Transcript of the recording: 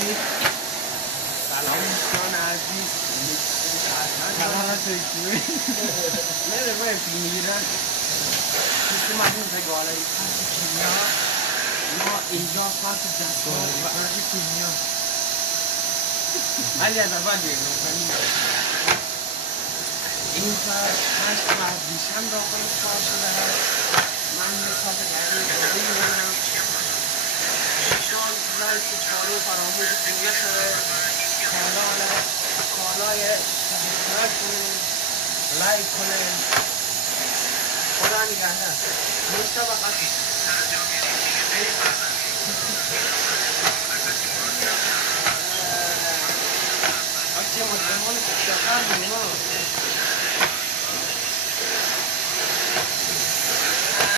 سلام دوستان عزیز. نره باید میگیرن سیستماتون زگالایی پس کیمیا ما اینجا پس دستگاه و ارز کیمیا علی از اول بگم این پس هشت دیشم داخل کار شده هست. من یه پس گردی میدونم چون لایک چارو فراموش نشده. کانال سابسکرایب کنید، لایک کنید. خدا نگهدار. مشتاق هستید. بچه مطمئن شکر می‌کنم.